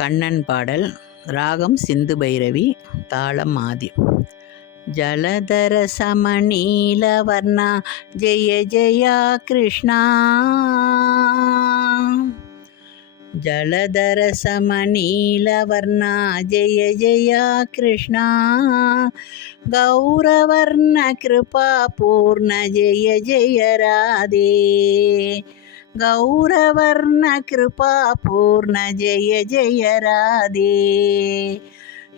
கண்ணன் பாடல். ராகம் சிந்து பைரவி, தாளம் ஆதி. ஜலதர சமநீல வர்ணா ஜெய ஜெயா கிருஷ்ணா. ஜலதர சமநீல வர்ணா ஜெய ஜெயா கிருஷ்ணா. கௌரவர்ண கிருபா பூர்ண ஜெய ஜெய ராதே. गौरवर्ण कृपा पूर्ण जय जय राधे.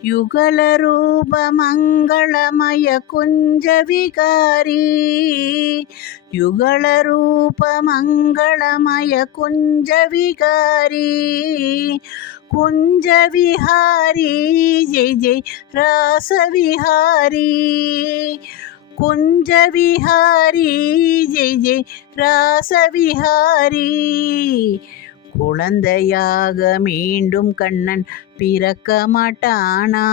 युगल रूप मंगलमय कुंज विकारी. युगल रूप मंगलमय कुंज विकारी. कुंज विहारी जय जय रास विहारी. कुंज विहारी जय जय ராசவிஹாரி. குழந்தையாக மீண்டும் கண்ணன் பிறக்க மாட்டானா.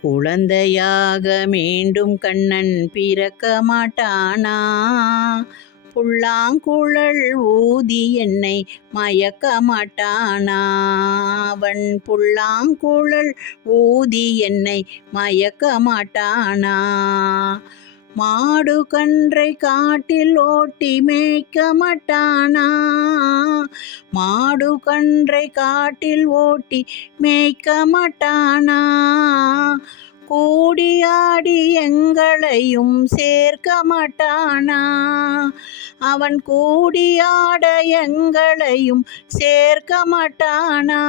குழந்தையாக மீண்டும் கண்ணன் பிறக்க மாட்டானா. புல்லாங்குழல் ஊதி என்னை மயக்க மாட்டானா. அவன் புல்லாங்குழல் ஊதி என்னை மயக்க மாட்டானா. மாடு கன்றை காட்டில் ஓட்டி மேய்க்க மாட்டானா. மாடு கன்றை காட்டில் ஓட்டி மேய்க்க மாட்டானா. கூடியாடி எங்களையும் சேர்க்க மாட்டானா. அவன் கூடியாட எங்களையும் சேர்க்க மாட்டானா.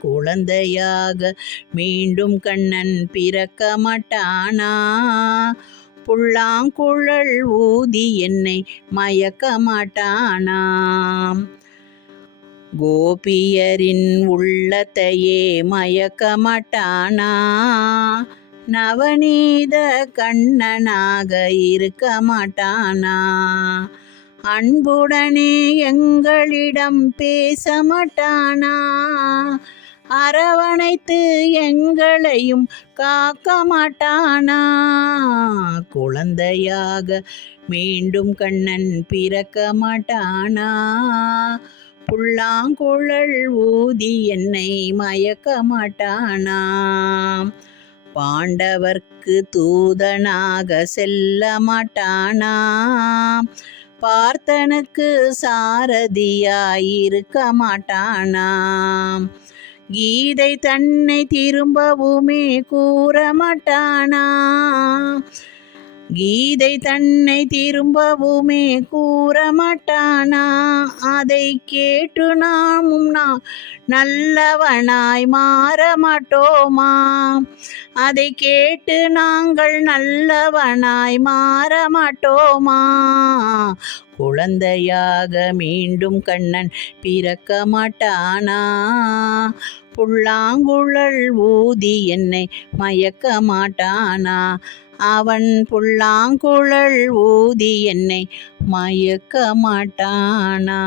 குழந்தையாக மீண்டும் கண்ணன் பிறக்க மாட்டானா. புல்லாங்குழல் ஊதி என்னை மயக்க மாட்டானா. கோபியரின் உள்ளத்தையே மயக்க மாட்டானா. நவநீத கண்ணனாக இருக்க மாட்டானா. அன்புடனே எங்களிடம் பேச மாட்டானா. அரவணைத்து எங்களையும் காக்க மாட்டானா. குழந்தையாக மீண்டும் கண்ணன் பிறக்க மாட்டானா. புல்லாங்குழல் ஊதி என்னை மயக்க மாட்டானா. பாண்டவர்க்கு தூதனாக செல்ல மாட்டானா. பார்த்தனுக்கு சாரதியாயிருக்க மாட்டானா. கீதை தன்னை திரும்பவுமே கூற மாட்டானா. கீதை தன்னை திரும்பவுமே கூற மாட்டானா. அதை கேட்டு நாமும் நல்லவனாய் மாற மாட்டோமா. அதை கேட்டு நாங்கள் நல்லவனாய் மாற மாட்டோமா. குழந்தையாக மீண்டும் கண்ணன் பிறக்க மாட்டானா. புல்லாங்குழல் ஊதி என்னை மயக்க மாட்டானா. அவன் புல்லாங்குழல் ஊதி என்னை மயக்க மாட்டானா.